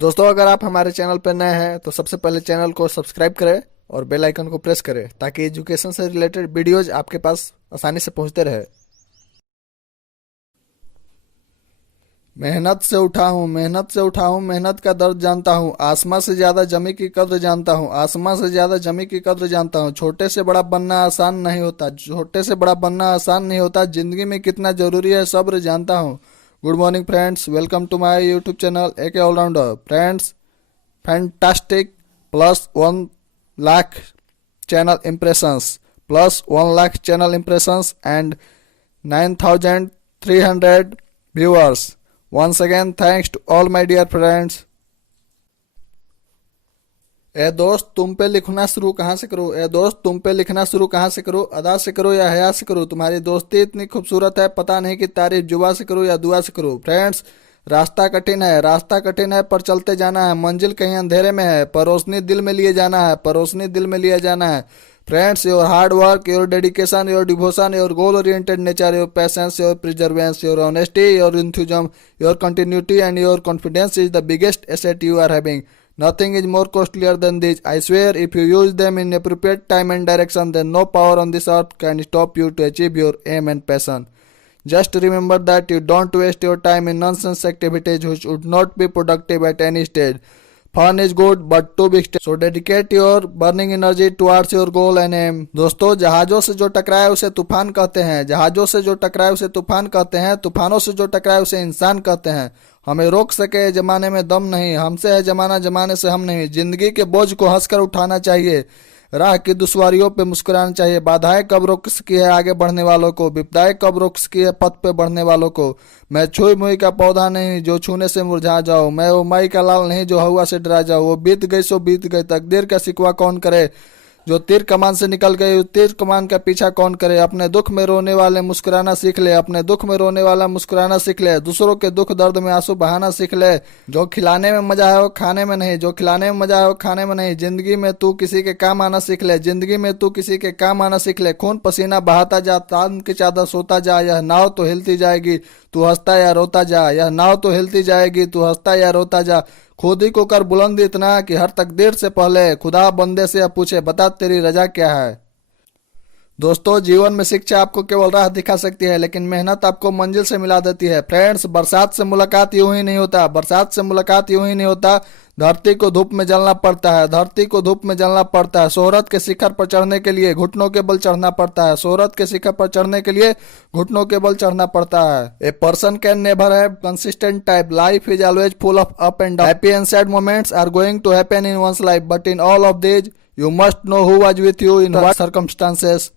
दोस्तों, अगर आप हमारे चैनल पर नए हैं तो सबसे पहले चैनल को सब्सक्राइब करें और बेल आइकन को प्रेस करें ताकि एजुकेशन से रिलेटेड वीडियोज आपके पास आसानी से पहुंचते रहे। मेहनत से उठा हूँ, मेहनत से उठा हूँ, मेहनत का दर्द जानता हूँ। आसमां से ज्यादा जमी की कद्र जानता हूँ, आसमां से ज्यादा जमी की कद्र जानता हूँ। छोटे से बड़ा बनना आसान नहीं होता, छोटे से बड़ा बनना आसान नहीं होता। जिंदगी में कितना जरूरी है सब्र जानता हूँ। Good morning friends, welcome to my YouTube channel AK allrounder. Friends, fantastic plus 1 lakh channel impressions, plus 1 lakh channel impressions and 9,300 viewers. Once again, thanks to all my dear friends. ए दोस्त, तुम पे लिखना शुरू कहाँ से करूँ? ए दोस्त, तुम पे लिखना शुरू कहाँ से करूँ? अदा से करूँ या हया से करूँ? तुम्हारी दोस्ती इतनी खूबसूरत है, पता नहीं कि तारीफ जुबा से करूँ या दुआ से करूँ। फ्रेंड्स, रास्ता कठिन है, रास्ता कठिन है पर चलते जाना है। मंजिल कहीं अंधेरे में है पर रोशनी दिल में लिए जाना है, पर रोशनी दिल में लिए जाना है। Friends, your hard work, your dedication, your devotion, your goal oriented nature, your passions, your प्रिजर्वेंस, your honesty, your enthusiasm, your continuity and your confidence is the biggest asset you are having. Nothing is more costlier than this. I swear, if you use them in appropriate time and direction, then no power on this earth can stop you to achieve your aim and passion. Just remember that you don't waste your time in nonsense activities which would not be productive at any stage. Fun is good but too big stage. So dedicate your burning energy towards your goal and aim. दोस्तों, जहाजों से जो टकराए उसे तूफान कहते हैं, जहाजों से जो टकराए उसे तूफान कहते हैं, तूफानों से जो टकराए उसे इंसान कहते हैं। हमें रोक सके जमाने में दम नहीं, हमसे है जमाना, जमाने से हम नहीं। जिंदगी के बोझ को हंसकर उठाना चाहिए, राह की दुश्वारियों पे मुस्कुराना चाहिए। बाधाएं कब रोक सकी है आगे बढ़ने वालों को, विपदाएं कब रोक सकी है पथ पे बढ़ने वालों को। मैं छुई मुई का पौधा नहीं जो छूने से मुरझा जाओ, मैं वो माई का लाल नहीं जो हवा से डरा जाओ। वो बीत गई सो बीत गई, तकदीर का शिकवा कौन करे। जो तीर कमान से निकल गई तीर कमान का पीछा कौन करे। अपने दुख में रोने वाले मुस्कुराना सीख ले, अपने दुख में रोने वाला मुस्कुराना सीख ले। दूसरों के दुख दर्द में आंसू बहाना सीख ले। जो खिलाने में मजा है वो खाने में नहीं, जो खिलाने में मजा है वो खाने में नहीं। जिंदगी में तू किसी के काम आना सीख ले, जिंदगी में तू किसी के काम आना सीख ले। खून पसीना बहाता जा, तान की चादर सोता जा। यह नाव तो हिलती जाएगी, तू हंसता या रोता जा। यह नाव तो हिलती जाएगी, तू हंसता या रोता जा। खुद ही को कर बुलंद इतना कि हर तकदीर से पहले खुदा बंदे से पूछे, बता तेरी रजा क्या है। दोस्तों, जीवन में शिक्षा आपको केवल राह दिखा सकती है लेकिन मेहनत आपको मंजिल से मिला देती है। फ्रेंड्स, बरसात से मुलाकात यूं ही नहीं होता, बरसात से मुलाकात यूं ही नहीं होता। धरती को धूप में जलना पड़ता है, धरती को धूप में जलना पड़ता है। शोहरत के शिखर पर चढ़ने के लिए घुटनों के बल चढ़ना पड़ता है, शोहरत के शिखर पर चढ़ने के लिए घुटनों के बल चढ़ना पड़ता है। A person can never have consistent type, life is always full of up and down. Happy and sad moments are going to happen in one's life, but in all of these you must know who was with you in what circumstances.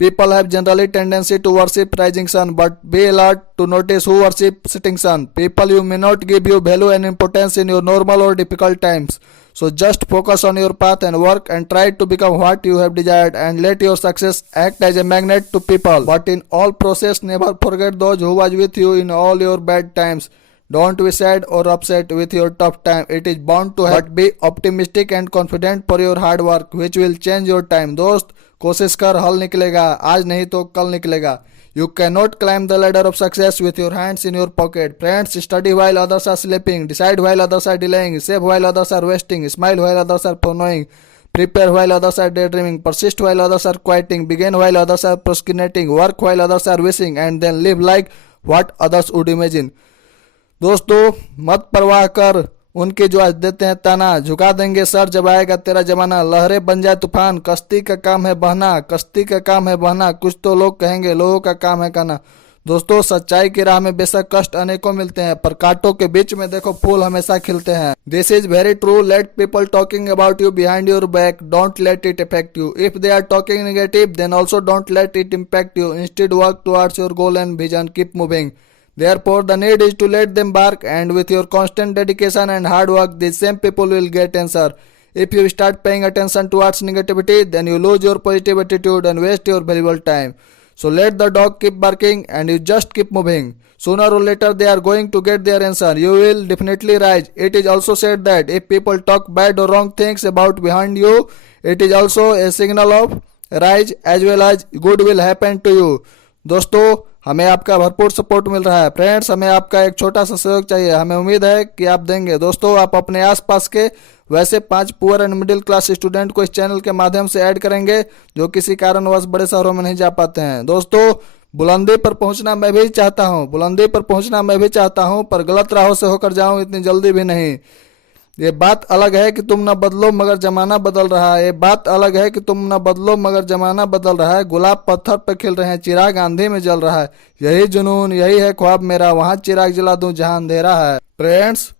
People have generally tendency to worship rising sun, but be alert to notice who worship setting sun. People you may not give you value and importance in your normal or difficult times. So just focus on your path and work and try to become what you have desired and let your success act as a magnet to people. But in all process, never forget those who was with you in all your bad times. Don't be sad or upset with your tough time. It is bound to happen. But be optimistic and confident for your hard work, which will change your time. दोस्त, कोशिश कर, हल निकलेगा। आज नहीं तो कल निकलेगा। You cannot climb the ladder of success with your hands in your pocket. Friends, study while others are sleeping. Decide while others are delaying. Save while others are wasting. Smile while others are foreknowing. Prepare while others are daydreaming. Persist while others are quieting. Begin while others are procrastinating. Work while others are wishing. And then live like what others would imagine. दोस्तों, मत परवाह कर उनके जो आज देते हैं ताना, झुका देंगे सर जब आएगा तेरा जमाना। लहरें बन जाए तूफान, कश्ती का काम है बहना, कश्ती का काम है बहना। कुछ तो लोग कहेंगे लोगों का काम है कहना। दोस्तों, सच्चाई की राह में बेशक कष्ट अनेकों मिलते हैं पर कांटों के बीच में देखो फूल हमेशा खिलते हैं। This is very true. Let people talking about you behind your back, don't let it affect you. If they are talking negative then also don't let it impact you. Instead work towards your goal and vision, keep moving. Therefore, the need is to let them bark, and with your constant dedication and hard work, these same people will get answer. If you start paying attention towards negativity, then you lose your positive attitude and waste your valuable time. So let the dog keep barking and you just keep moving. Sooner or later, they are going to get their answer. You will definitely rise. It is also said that if people talk bad or wrong things about behind you, it is also a signal of rise as well as good will happen to you. दोस्तों, हमें आपका भरपूर support मिल रहा है। Friends, हमें आपका एक छोटा सा सहयोग चाहिए, हमें उम्मीद है कि आप देंगे। दोस्तों, आप अपने आसपास के वैसे 5 poor and middle class student को इस चैनल के माध्यम से ऐड करेंगे जो किसी कारणवश बड़े शहरों में नहीं जा पाते हैं। दोस्तों, बुलंदी पर पहुंचना मैं भी चाहता हूं, बुलंदी पर पहुंचना मैं भी चाहता हूं, पर गलत राहों से होकर जाऊं इतनी जल्दी भी नहीं। ये बात अलग है कि तुम न बदलो मगर जमाना बदल रहा है, ये बात अलग है कि तुम न बदलो मगर जमाना बदल रहा है। गुलाब पत्थर पर खिल रहे हैं, चिराग आंधी में जल रहा है, यही जुनून यही है ख्वाब मेरा, वहां चिराग जला दूं जहां अंधेरा है। Friends,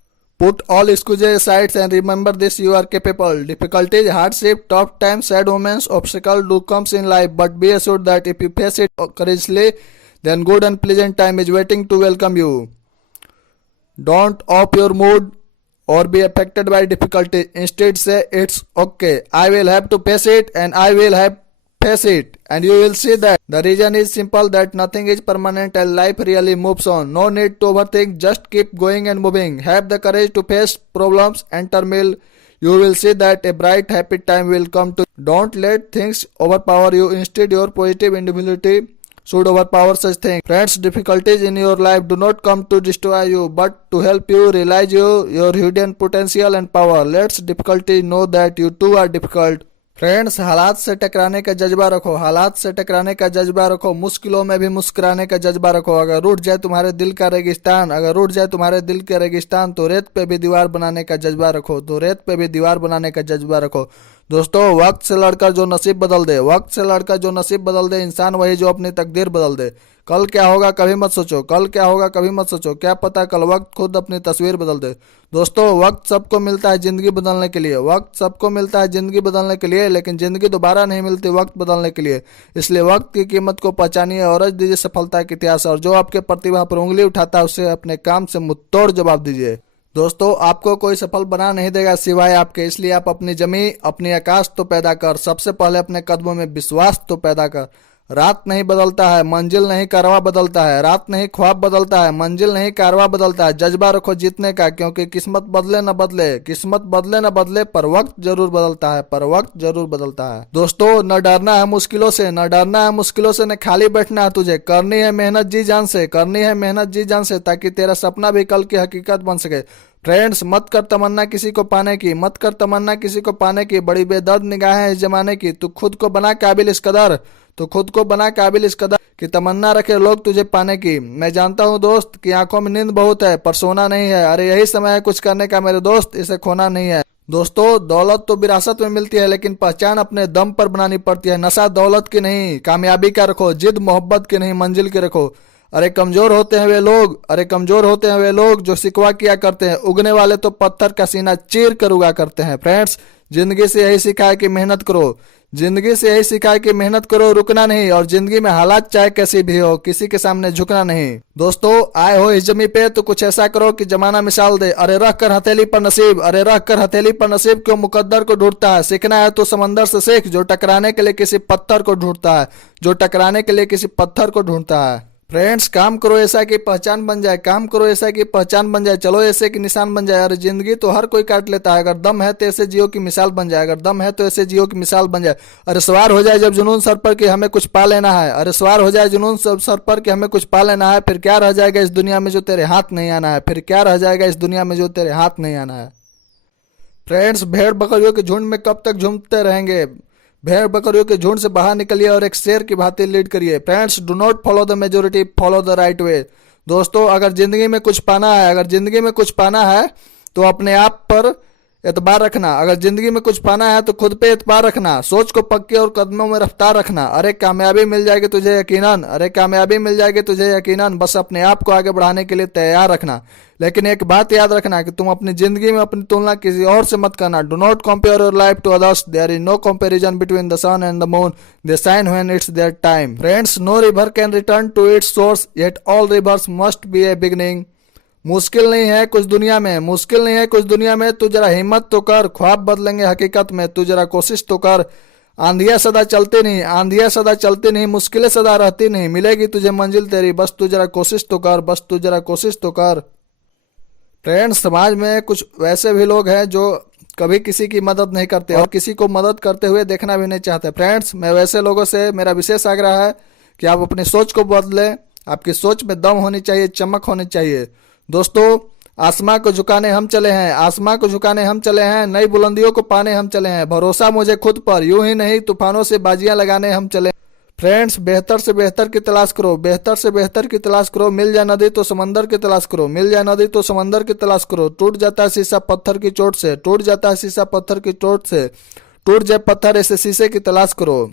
put all excuses aside and remember this: you are capable. Difficulties, hardship, tough times, sad moments, obstacles do comes in life, but be assured that if you face it courageously, then good and pleasant time is waiting to welcome you. Don't off your mood or be affected by difficulty. Instead say it's okay, I will have to face it and I will have face it, and you will see that the reason is simple, that nothing is permanent and life really moves on. No need to overthink, just keep going and moving. Have the courage to face problems and turmoil. You will see that a bright happy time will come to you. Don't let things overpower you, instead your positive individuality should overpower such things. Friends, difficulties in your life do not come to destroy you but to help you realize your hidden potential and power. Let's difficulty know that you too are difficult. Friends, हालात से टकराने का जज्बा रखो, हालात से टकराने का जज्बा रखो, मुश्किलों में भी मुस्कुराने का जज्बा रखो। अगर रूठ जाए तुम्हारे दिल का रेगिस्तान, अगर रूठ जाए तुम्हारे दिल का रेगिस्तान, तो रेत पे भी दीवार बनाने का जज्बा रखो, तो रेत पे भी दीवार बनाने का जज्बा रखो। दोस्तों, वक्त से लड़कर जो नसीब बदल दे, वक्त से लड़कर जो नसीब बदल दे, इंसान वही जो अपनी तकदीर बदल दे। कल क्या होगा कभी मत सोचो, कल क्या होगा कभी मत सोचो, क्या पता कल वक्त खुद अपनी तस्वीर बदल दे। दोस्तों, वक्त सबको मिलता है जिंदगी बदलने के लिए, वक्त सबको मिलता है जिंदगी बदलने के लिए, लेकिन जिंदगी दोबारा नहीं मिलती वक्त बदलने के लिए। इसलिए वक्त की कीमत को पहचानिए और रच दीजिए सफलता के इतिहास, और जो आपके प्रतिभा पर उंगली उठाता है उससे अपने काम से मुंहतोड़ जवाब दीजिए। दोस्तों, आपको कोई सफल बना नहीं देगा सिवाय आपके, इसलिए आप अपनी जमी अपनी आकाश तो पैदा कर, सबसे पहले अपने कदमों में विश्वास तो पैदा कर। रात नहीं बदलता है, मंजिल नहीं कारवां बदलता है, रात नहीं ख्वाब बदलता है, मंजिल नहीं कारवां बदलता है। जज्बा रखो जीतने का, क्योंकि किस्मत बदले न बदले, किस्मत बदले न बदले, पर वक्त जरूर बदलता है, पर वक्त जरूर बदलता है। दोस्तों, न डरना है मुश्किलों से, न डरना है मुश्किलों से, न खाली बैठना है तुझे, करनी है मेहनत जी जान से, करनी है मेहनत जी जान से, ताकि तेरा सपना भी कल की हकीकत बन सके। फ्रेंड्स, मत कर तमन्ना किसी को पाने की, मत कर तमन्ना किसी को पाने की, बड़ी बेदर्द निगाहें इस जमाने की। तू खुद को बना काबिल इस कदर, तो खुद को बना काबिल इस कदर कि तमन्ना रखे लोग तुझे पाने की। मैं जानता हूँ दोस्त कि आंखों में नींद बहुत है पर सोना नहीं है, अरे यही समय है कुछ करने का मेरे दोस्त, इसे खोना नहीं है। दोस्तों, दौलत तो विरासत में मिलती है, लेकिन पहचान अपने दम पर बनानी पड़ती है। नशा दौलत की नहीं कामयाबी का रखो, जिद मोहब्बत की नहीं मंजिल की रखो। अरे कमजोर होते हैं वे लोग, अरे कमजोर होते हैं वे लोग जो शिकवा किया करते हैं, उगने वाले तो पत्थर का सीना चीर कर उगा करते हैं। फ्रेंड्स, जिंदगी से यही सीखा है कि मेहनत करो, जिंदगी से यही सीखा है कि मेहनत करो, रुकना नहीं, और जिंदगी में हालात चाहे कैसी भी हो किसी के सामने झुकना नहीं। दोस्तों, आए हो इस जमी पे तो कुछ ऐसा करो कि जमाना मिसाल दे। अरे रख कर हथेली पर नसीब, अरे रख कर हथेली पर नसीब, क्यों मुकद्दर को ढूंढता है। सीखना है तो समंदर से सीख, जो टकराने के लिए किसी पत्थर को ढूंढता है, जो टकराने के लिए किसी पत्थर को ढूंढता है। फ्रेंड्स, काम करो ऐसा कि पहचान बन जाए, काम करो ऐसा कि पहचान बन जाए, चलो ऐसे कि निशान बन जाए। अरे जिंदगी तो हर कोई काट लेता है, अगर दम है तो ऐसे जियो की मिसाल बन जाए, अगर दम है तो ऐसे जियो की मिसाल बन जाए। अरे सवार हो जाए जब जुनून सर पर कि हमें कुछ पा लेना है, अरे सवार हो जाए जुनून सर पर कि हमें कुछ पा लेना है, फिर क्या रह जाएगा इस दुनिया में जो तेरे हाथ नहीं आना है, फिर क्या रह जाएगा इस दुनिया में जो तेरे हाथ नहीं आना है। फ्रेंड्स, भेड़ बकरियों के झुंड में कब तक झूमते रहेंगे, भेड़ बकरियों के झुंड से बाहर निकलिए और एक शेर की भांति लीड करिए। Friends, do not follow the majority, follow the right way. दोस्तों, अगर जिंदगी में कुछ पाना है, अगर जिंदगी में कुछ पाना है तो अपने आप पर एतबार रखना, अगर जिंदगी में कुछ पाना है तो खुद पे एतबार रखना, सोच को पक्के और कदमों में रफ्तार रखना। अरे कामयाबी मिल जाएगी तुझे यकीनन, अरे कामयाबी मिल जाएगी तुझे यकीनन, बस अपने आप को आगे बढ़ाने के लिए तैयार रखना। लेकिन एक बात याद रखना कि तुम अपनी जिंदगी में अपनी तुलना किसी और से मत करना। Do not compare your life to others, there is no comparison between the sun and the moon, they shine when it's their time. Friends, no river can return to its source, yet all rivers must be a beginning. मुश्किल नहीं है कुछ दुनिया में, मुश्किल नहीं है कुछ दुनिया में, तू जरा हिम्मत तो कर, ख्वाब बदलेंगे हकीकत में, तू जरा कोशिश तो कर। आंधियां सदा चलती नहीं, आंधियां सदा चलती नहीं, मुश्किलें सदा रहती नहीं, मिलेगी तुझे मंजिल तेरी, बस तू जरा कोशिश तो कर, बस तू जरा कोशिश तो कर। फ्रेंड्स, समाज में कुछ वैसे भी लोग हैं जो कभी किसी की मदद नहीं करते और किसी को मदद करते हुए देखना भी नहीं चाहते। फ्रेंड्स, मैं वैसे लोगों से मेरा विशेष आग्रह है कि आप अपनी सोच को बदलें, आपकी सोच में दम होनी चाहिए, चमक होनी चाहिए। दोस्तों, आसमां को झुकाने हम चले हैं, आसमां को झुकाने हम चले हैं, नई बुलंदियों को पाने हम चले हैं, भरोसा मुझे खुद पर, यूं ही नहीं तूफानों से बाजियां लगाने हम चले। फ्रेंड्स, बेहतर से बेहतर की तलाश करो, बेहतर से बेहतर की तलाश करो। मिल जाए नदी तो समंदर की तलाश करो, मिल जाए नदी तो समंदर की तलाश करो। टूट जाता है शीशा पत्थर की चोट से, टूट जाता है शीशा पत्थर की चोट से, टूट जाए पत्थर ऐसे शीशे की तलाश करो।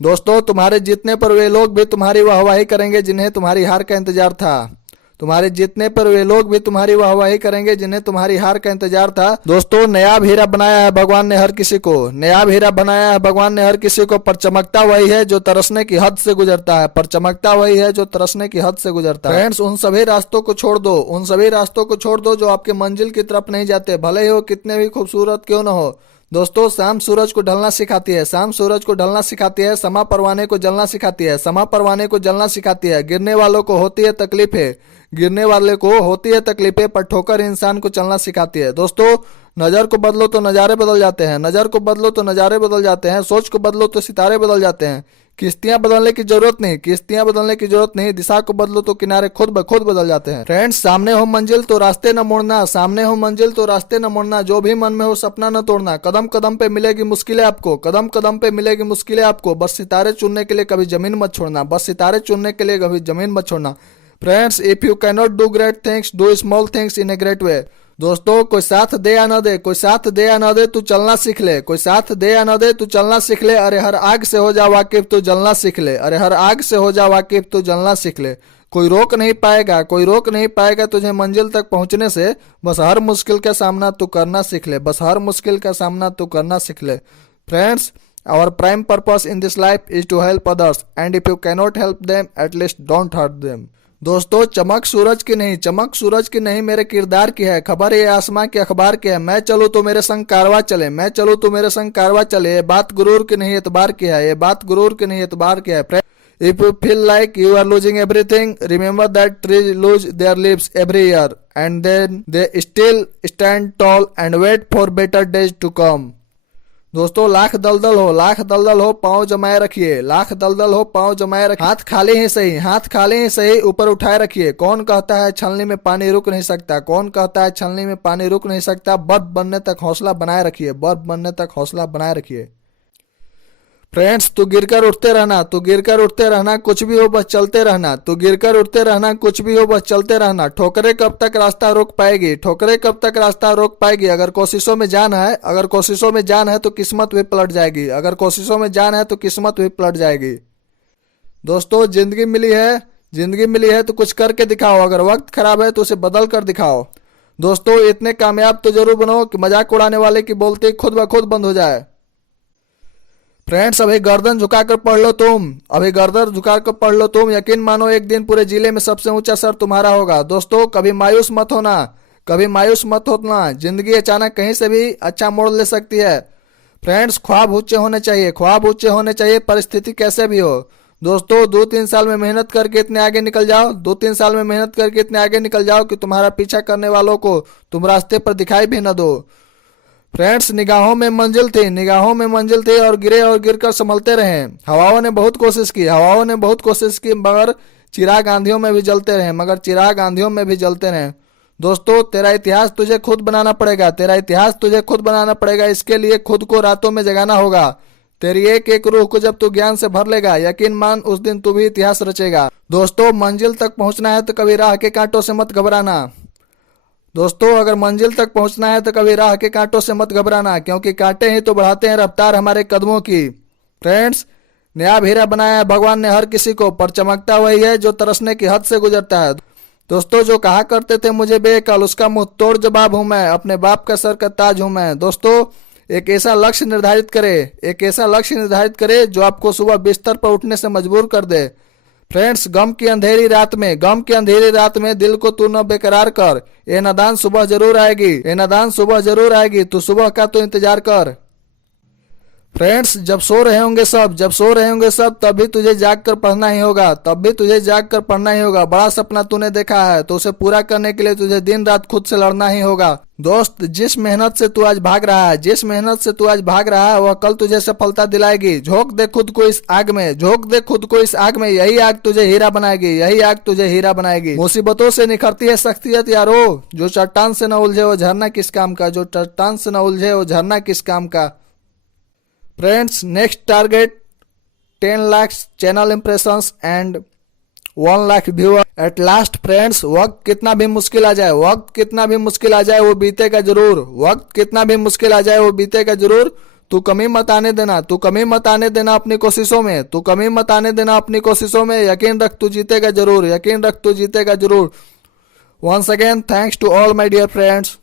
दोस्तों, तुम्हारे जीतने पर वे लोग भी तुम्हारी वाहवाही करेंगे जिन्हें तुम्हारी हार का इंतजार था। तुम्हारे जीतने पर वे लोग भी तुम्हारी वाहवाही करेंगे जिन्हें तुम्हारी हार का इंतजार था। दोस्तों, नया हीरा बनाया है भगवान ने हर किसी को, नया हीरा बनाया है भगवान ने हर किसी को, पर चमकता वही है जो तरसने की हद से गुजरता है, पर चमकता वही है जो तरसने की हद से गुजरता है। फ्रेंड्स, उन सभी रास्तों को छोड़ दो, उन सभी रास्तों को छोड़ दो जो आपके मंजिल की तरफ नहीं जाते, भले ही वो कितने भी खूबसूरत क्यों न हो। दोस्तों, शाम सूरज को ढलना सिखाती है, शाम सूरज को ढलना सिखाती है, समा परवाने को जलना सिखाती है, समा परवाने को जलना सिखाती है। गिरने वालों को होती है तकलीफें, गिरने वाले को होती है तकलीफें, पर ठोकर इंसान को चलना सिखाती है। दोस्तों, नजर को बदलो तो नजारे बदल जाते हैं, नजर को बदलो तो नजारे बदल जाते हैं, सोच को बदलो तो सितारे बदल जाते हैं। किश्तियां बदलने की जरूरत नहीं, किश्तियां बदलने की जरूरत नहीं, दिशा को बदलो तो किनारे खुद ब खुद बदल जाते हैं। फ्रेंड्स, सामने हो मंजिल तो रास्ते न मोड़ना, सामने हो मंजिल तो रास्ते न मोड़ना, जो भी मन में हो सपना न तोड़ना। कदम कदम पे मिलेगी मुश्किलें आपको, कदम कदम पे मिलेगी मुश्किलें आपको, बस सितारे चुनने के लिए कभी जमीन मत छोड़ना, बस सितारे चुनने के लिए कभी जमीन मत छोड़ना। Friends, if you cannot do great things, do small things in a great way. दोस्तों, कोई साथ दे या न दे, कोई साथ दे या न दे, तू चलना सीख ले, कोई साथ दे या न दे, तू चलना सीख ले। अरे हर आग से हो जा वाकिफ, तू जलना सीख ले, अरे हर आग से हो जा वाकिफ, तू जलना सीख ले। कोई रोक नहीं पाएगा, कोई रोक नहीं पाएगा तुझे मंजिल तक पहुंचने से, बस हर मुश्किल का सामना तू करना सीख ले, बस हर मुश्किल का सामना तू करना सीख ले। Friends, our prime purpose in this life is to help others, and if you cannot help them, at least don't hurt them. दोस्तों, चमक सूरज की नहीं, चमक सूरज की नहीं, मेरे किरदार की है, खबर ये आसमां के अखबार की है। मैं चलूं तो मेरे संग कारवा चले, मैं चलूं तो मेरे संग कारवा चले, ये बात गुरूर की नहीं एतबार की है, ये बात गुरूर की नहीं एतबार की है। If you feel like you are losing everything, remember that trees lose their leaves every year, and then they still stand tall and wait for better days to come. दोस्तों, लाख दलदल हो, लाख दलदल हो, पांव जमाए रखिए, लाख दलदल हो, पांव जमाए रखिए, हाथ खाली ही सही, हाथ खाली ही सही, ऊपर उठाए रखिए। कौन कहता है छलनी में पानी रुक नहीं सकता, कौन कहता है छलनी में पानी रुक नहीं सकता। बर्फ बनने तक हौसला बनाए रखिए, बर्फ बनने तक हौसला बनाए रखिए। फ्रेंड्स, तू गिरकर उठते रहना, तू गिरकर उठते रहना, कुछ भी हो बस चलते रहना, तू गिरकर उठते रहना, कुछ भी हो बस चलते रहना। ठोकरें कब तक रास्ता रोक पाएगी, ठोकरें कब तक रास्ता रोक पाएगी। अगर कोशिशों में जान है, अगर कोशिशों में जान है तो किस्मत भी पलट जाएगी, अगर कोशिशों में जान है तो किस्मत भी पलट जाएगी। दोस्तों, जिंदगी मिली है, जिंदगी मिली है तो कुछ करके दिखाओ, अगर वक्त खराब है तो उसे बदल कर दिखाओ। दोस्तों, इतने कामयाब तो जरूर बनो कि मजाक उड़ाने वाले की बोलती खुद ब खुद बंद हो जाए। फ्रेंड्स, अभी गर्दन झुकाकर पढ़ लो तुम, अभी गर्दन झुकाकर पढ़ लो तुम, यकीन मानो एक दिन पूरे जिले में सबसे ऊंचा सर तुम्हारा होगा। दोस्तों, कभी मायूस मत होना, कभी मायूस मत होना, जिंदगी अचानक कहीं से भी अच्छा मोड़ ले सकती है। फ्रेंड्स, ख्वाब ऊंचे होने चाहिए, ख्वाब ऊंचे होने चाहिए, परिस्थिति कैसे भी हो। दोस्तों, 2-3 साल में मेहनत करके इतने आगे निकल जाओ, 2-3 साल में मेहनत करके इतने आगे निकल जाओ कि तुम्हारा पीछा करने वालों को तुम रास्ते पर दिखाई भी न दो। फ्रेंड्स, निगाहों में मंजिल थी, निगाहों में मंजिल थी, और गिरे और गिरकर संभलते रहे। हवाओं ने बहुत कोशिश की, हवाओं ने बहुत कोशिश की, मगर चिराग आंधियों में भी जलते रहे, मगर चिराग आंधियों में भी जलते रहे। दोस्तों, तेरा इतिहास तुझे खुद बनाना पड़ेगा, तेरा इतिहास तुझे खुद बनाना पड़ेगा। इसके लिए खुद को रातों में जगाना होगा। तेरी एक एक रूह को जब तू ज्ञान से भर लेगा, यकीन मान उस दिन तू भी इतिहास रचेगा। दोस्तों, मंजिल तक पहुंचना है तो कभी राह के कांटों से मत घबराना। दोस्तों, अगर मंजिल तक पहुंचना है तो कभी राह के कांटों से मत घबराना, क्योंकि कांटे ही तो बढ़ाते हैं रफ्तार हमारे कदमों की। फ्रेंड्स, नया हीरा बनाया है भगवान ने हर किसी को, पर चमकता वही है जो तरसने की हद से गुजरता है। दोस्तों, जो कहा करते थे मुझे बेअक्ल, उसका मुंह तोड़ जवाब हूं मैं, अपने बाप का सर का ताज हूं मैं। दोस्तों, एक ऐसा लक्ष्य निर्धारित करे, एक ऐसा लक्ष्य निर्धारित करे जो आपको सुबह बिस्तर पर उठने से मजबूर कर दे। फ्रेंड्स, गम की अंधेरी रात में, गम की अंधेरी रात में दिल को तू न बेकरार कर, ये नादान सुबह जरूर आएगी, ये नादान सुबह जरूर आएगी, तू सुबह का तो इंतजार कर। फ्रेंड्स, जब सो रहे होंगे सब तब भी तुझे जाग कर पढ़ना ही होगा, बड़ा सपना तूने देखा है तो उसे पूरा करने के लिए तुझे दिन रात खुद से लड़ना ही होगा। दोस्त, जिस मेहनत से तू आज भाग रहा है वह कल तुझे सफलता दिलाएगी। झोंक दे खुद को इस आग में, यही आग तुझे हीरा बनाएगी। मुसीबतों से निखरती है शख्सियत यारो, जो चट्टान से न उलझे वो झरना किस काम का। Friends, next target 10 lakh channel impressions and 1 lakh viewer at last. Friends, वक्त कितना भी मुश्किल आ जाए वो बीतेगा जरूर। तू कमी मत आने देना अपनी कोशिशों में। यकीन रख तू जीतेगा जरूर। Once again thanks to all my dear friends.